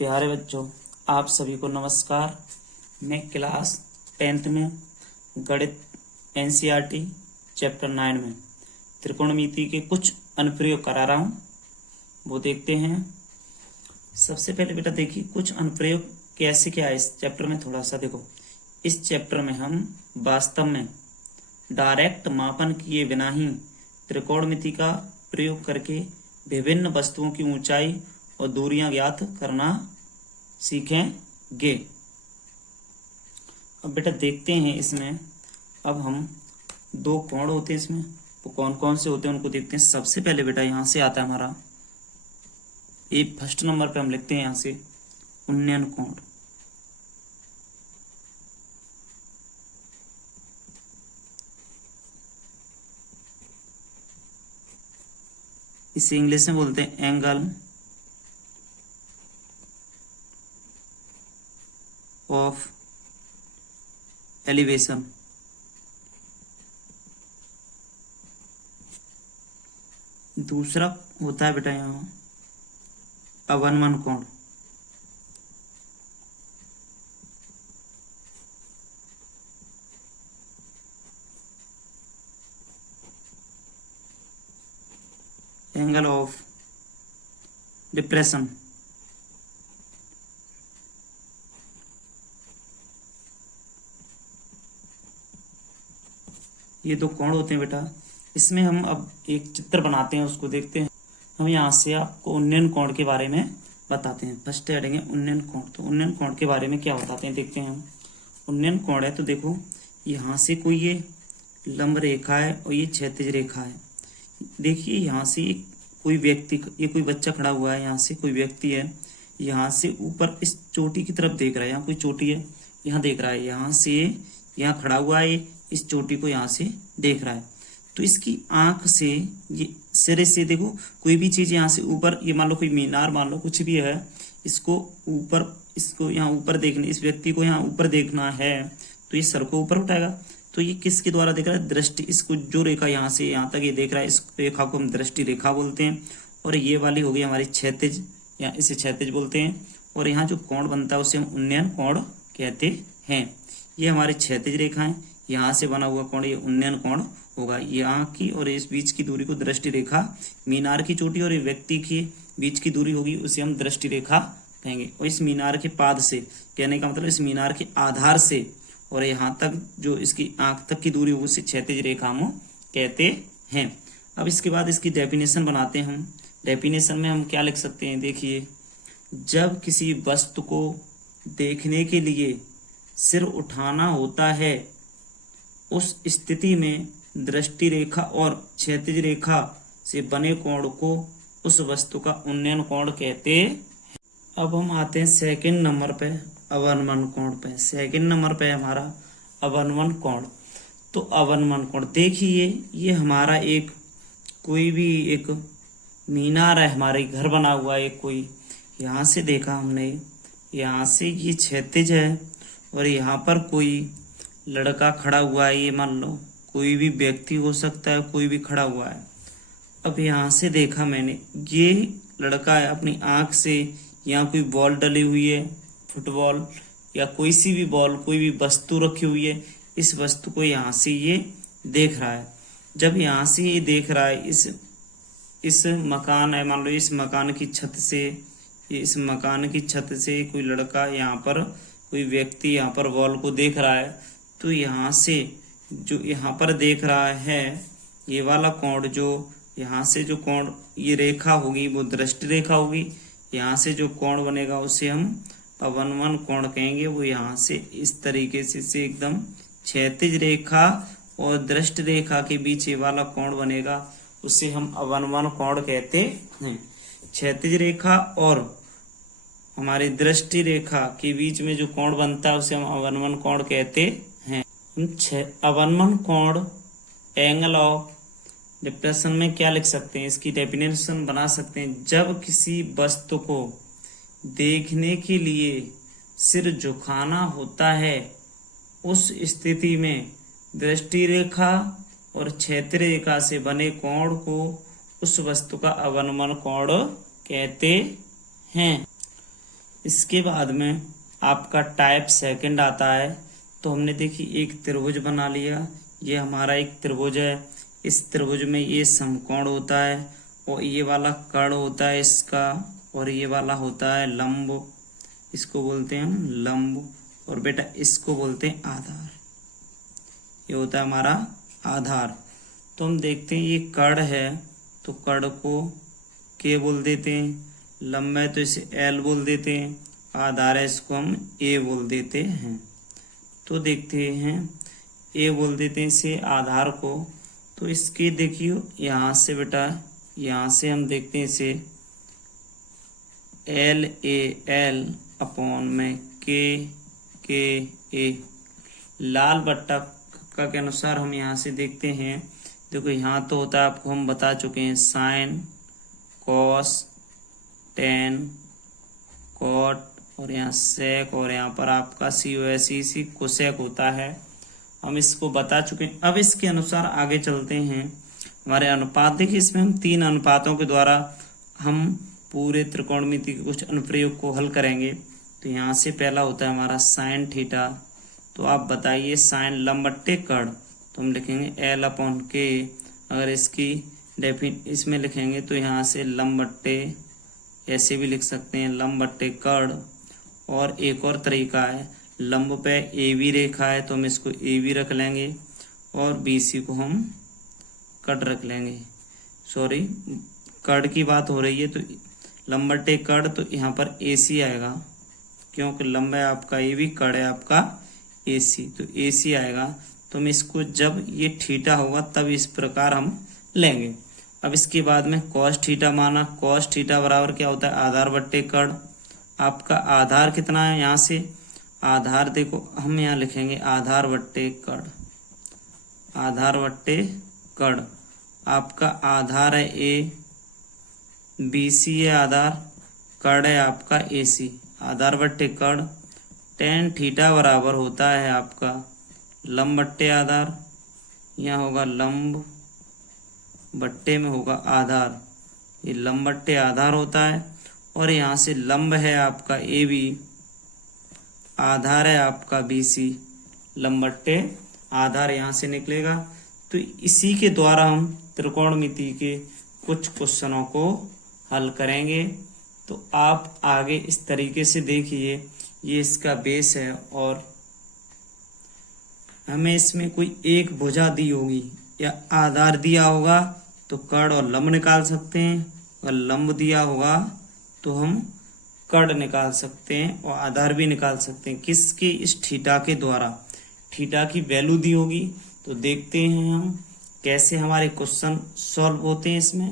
प्यारे बच्चों, आप सभी को नमस्कार। मैं क्लास 10th में गणित एनसीईआरटी चैप्टर 9 में त्रिकोणमिति के कुछ अनुप्रयोग करा रहा हूँ, वो देखते हैं। सबसे पहले बेटा देखिए कुछ अनुप्रयोग कैसे क्या है इस चैप्टर में। थोड़ा सा देखो, इस चैप्टर में हम वास्तव में डायरेक्ट मापन किए बिना ही त्रिकोणमिति का प्रयोग करके विभिन्न वस्तुओं की ऊंचाई और दूरियां ज्ञात करना सीखेंगे। अब बेटा देखते हैं इसमें। अब हम दो कोण होते हैं इसमें, वो कौन कौन से होते हैं उनको देखते हैं। सबसे पहले बेटा यहां से आता है हमारा, ये फर्स्ट नंबर पे हम लिखते हैं यहां से उन्नयन कोण। इसे इंग्लिश में बोलते हैं एंगल ऑफ एलिवेशन। दूसरा होता है बेटा यहां अवनमन कोण। Angle of depression. ये दो कोण होते हैं बेटा। इसमें हम अब एक चित्र बनाते हैं, उसको देखते हैं। हम यहाँ से आपको उन्नयन कोण के बारे में बताते हैं। फर्स्ट हेडिंग है उन्नयन कोण। तो उन्नयन कोण के बारे में क्या बताते हैं देखते हैं हम। उन्नयन कोण है तो देखो, यहाँ से कोई ये लंब रेखा है और ये क्षैतिज रेखा है। देखिए यहाँ से कोई व्यक्ति, ये कोई बच्चा खड़ा हुआ है, यहाँ से कोई व्यक्ति है, यहाँ से ऊपर इस चोटी की तरफ देख रहा है। यहाँ कोई चोटी है, यहाँ देख रहा है, यहाँ से यहाँ खड़ा हुआ है, इस चोटी को यहाँ से देख रहा है। तो इसकी आंख से, ये सिरे से देखो, कोई भी चीज यहाँ से ऊपर, ये मान लो कोई मीनार, मान लो कुछ भी है, इसको ऊपर, इसको यहाँ ऊपर देखने, इस व्यक्ति को यहाँ ऊपर देखना है तो ये सर को ऊपर उठाएगा। तो ये किसके द्वारा देख रहा है? दृष्टि। इसको जो रेखा यहाँ से यहाँ तक ये देख रहा है, इस रेखा को हम दृष्टि रेखा बोलते हैं। और ये वाली होगी हमारी क्षैतिज, या इसे क्षैतिज बोलते हैं। और यहाँ जो कोण बनता है उसे हम उन्नयन कोण कहते हैं। ये हमारी क्षैतिज रेखा है, यहाँ से बना हुआ कोण ये उन्नयन कोण होगा। यहाँ की और इस बीच की दूरी को दृष्टि रेखा, मीनार की चोटी और व्यक्ति के बीच की दूरी होगी उसे हम दृष्टि रेखा कहेंगे। और इस मीनार के पाद से, कहने का मतलब इस मीनार के आधार से और यहाँ तक जो इसकी आंख तक की दूरी होगी उसे क्षैतिज रेखा हम कहते हैं। अब इसके बाद इसकी डेफिनेशन बनाते हैं हम। डेफिनेशन में हम क्या लिख सकते हैं देखिए, जब किसी वस्तु को देखने के लिए सिर उठाना होता है, उस स्थिति में दृष्टि रेखा और क्षैतिज रेखा से बने कोण को उस वस्तु का उन्नयन कोण कहते हैं। अब हम आते हैं सेकंड नंबर पे, अवनमन कोण पे। सेकंड नंबर पे हमारा अवनमन कोण। तो अवनमन कोण देखिए, ये हमारा एक कोई भी एक मीनार है, हमारे घर बना हुआ है कोई, यहाँ से देखा हमने, यहाँ से ये क्षैतिज है और यहाँ पर कोई लड़का खड़ा हुआ है। ये मान लो कोई भी व्यक्ति हो सकता है, कोई भी खड़ा हुआ है। अब यहाँ से देखा मैंने, ये लड़का है, अपनी आंख से यहाँ कोई बॉल डली हुई है, फुटबॉल या कोई सी भी बॉल, कोई भी वस्तु रखी हुई है, इस वस्तु को यहाँ से ये देख रहा है। जब यहाँ से ये देख रहा है, इस मकान है, मान लो इस मकान की छत से, इस मकान की छत से कोई लड़का, यहाँ पर कोई व्यक्ति यहाँ पर बॉल को देख रहा है। तो यहाँ से जो यहाँ पर देख रहा है, ये वाला कोण, जो यहाँ से जो कोण, ये रेखा होगी वो दृष्टि रेखा होगी। यहाँ से जो कोण बनेगा उसे हम अवनमन कोण कहेंगे। वो यहाँ से इस तरीके से एकदम क्षैतिज रेखा और दृष्टि रेखा के बीच ये वाला कोण बनेगा, उसे हम अवनमन कोण कहते हैं। क्षैतिज रेखा और हमारी दृष्टि रेखा के बीच में जो कोण बनता है उसे हम अवनमन कोण कहते हैं। अवनमन कोण एंगल ऑफ डिप्रेशन में क्या लिख सकते हैं, इसकी डेफिनेशन बना सकते हैं। जब किसी वस्तु को देखने के लिए सिर झुकाना होता है, उस स्थिति में दृष्टि रेखा और क्षैतिज रेखा से बने कोण को उस वस्तु का अवनमन कोण कहते हैं। इसके बाद में आपका टाइप सेकंड आता है। तो हमने देखी एक त्रिभुज बना लिया, ये हमारा एक त्रिभुज है। इस त्रिभुज में ये समकोण होता है और ये वाला कर्ण होता है इसका, और ये वाला होता है लंब, इसको बोलते हैं हम लंब, और बेटा इसको बोलते हैं आधार। ये होता है हमारा आधार। तो हम देखते हैं ये कर्ण है तो कर्ण को के बोल देते हैं, लंब है तो इसे एल बोल देते हैं, आधार है इसको हम ए बोल देते हैं। तो देखते हैं ए बोल देते हैं इसे आधार को। तो इसके देखियो यहाँ से बेटा, यहाँ से हम देखते हैं इसे एल ए एल अपॉन में के ए। लाल बट्टा के अनुसार हम यहाँ से देखते हैं, देखो यहाँ तो होता है आपको हम बता चुके हैं साइन कॉस टेन कॉट, और यहाँ सेक, और यहाँ पर आपका सी कोसेक होता है, हम इसको बता चुके हैं। अब इसके अनुसार आगे चलते हैं। हमारे अनुपात देखिए, इसमें हम 3 अनुपातों के द्वारा हम पूरे त्रिकोणमिति के कुछ अनुप्रयोग को हल करेंगे। तो यहाँ से पहला होता है हमारा साइन थीटा। तो आप बताइए साइन लंब बट्टे कर्ण, तो हम लिखेंगे एल अपॉन के। अगर इसकी इसमें लिखेंगे तो यहाँ से लंब बट्टे, ऐसे भी लिख सकते हैं लंब बट्टे कर्ण। और एक और तरीका है, लंब पे ए बी रेखा है तो हम इसको ए बी रख लेंगे और बी सी को हम कट रख लेंगे। सॉरी, कर्ण की बात हो रही है तो लंब बट्टे कर्ण, तो यहाँ पर ए सी आएगा क्योंकि लंब है आपका ए बी, कर्ण है आपका ए सी, तो ए सी आएगा। तो हम इसको जब ये थीटा होगा तब इस प्रकार हम लेंगे। अब इसके बाद में कॉस थीटा माना, कॉस थीटा बराबर क्या होता है आधार बट्टे कर्ण। आपका आधार कितना है, यहाँ से आधार देखो हम यहाँ लिखेंगे आधार बट्टे कर्ण, आधार बट्टे कर्ण। आपका आधार है ए, बी सी है आधार, कर्ण है आपका ए सी, आधार बट्टे कर्ण। टेन थीटा बराबर होता है आपका लंब बट्टे आधार, यहाँ होगा लंब बट्टे में होगा आधार, ये लंब बट्टे आधार होता है। और यहाँ से लंब है आपका ए बी, आधार है आपका बी सी, लंब बट्टे आधार यहाँ से निकलेगा। तो इसी के द्वारा हम त्रिकोणमिति के कुछ क्वेश्चनों को हल करेंगे। तो आप आगे इस तरीके से देखिए, ये इसका बेस है और हमें इसमें कोई एक भुजा दी होगी या आधार दिया होगा तो कर्ण और लंब निकाल सकते हैं, अगर लंब दिया होगा तो हम कर्ण निकाल सकते हैं और आधार भी निकाल सकते हैं। किसके, इस थीटा के द्वारा। थीटा की वैल्यू दी होगी। तो देखते हैं हम कैसे हमारे क्वेश्चन सॉल्व होते हैं इसमें।